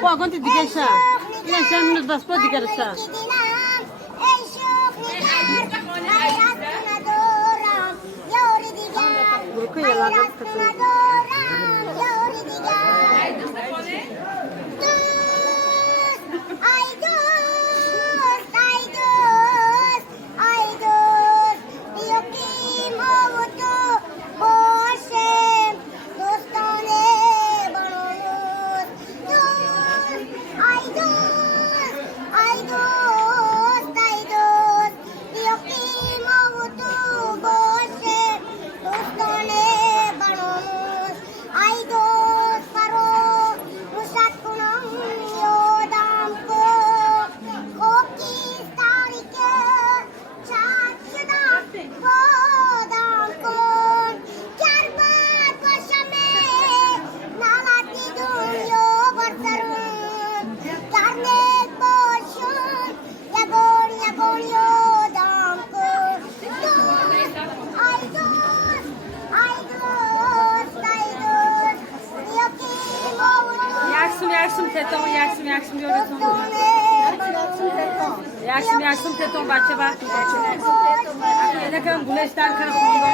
Pô, quanto de queixa? Ele é 100 minutos, mas pode queixa. Grupo ya la Yakşım teton, yakşım yoruyorsun. Yakşım teton bahçe bak. Ne kadar güneşten kan kondu.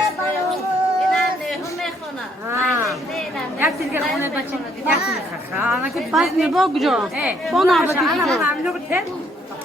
Yakşım gel konu bahçe. Yakşım kaka. Pas ne bok jo? Eh, Pona ba ana ti jo? ana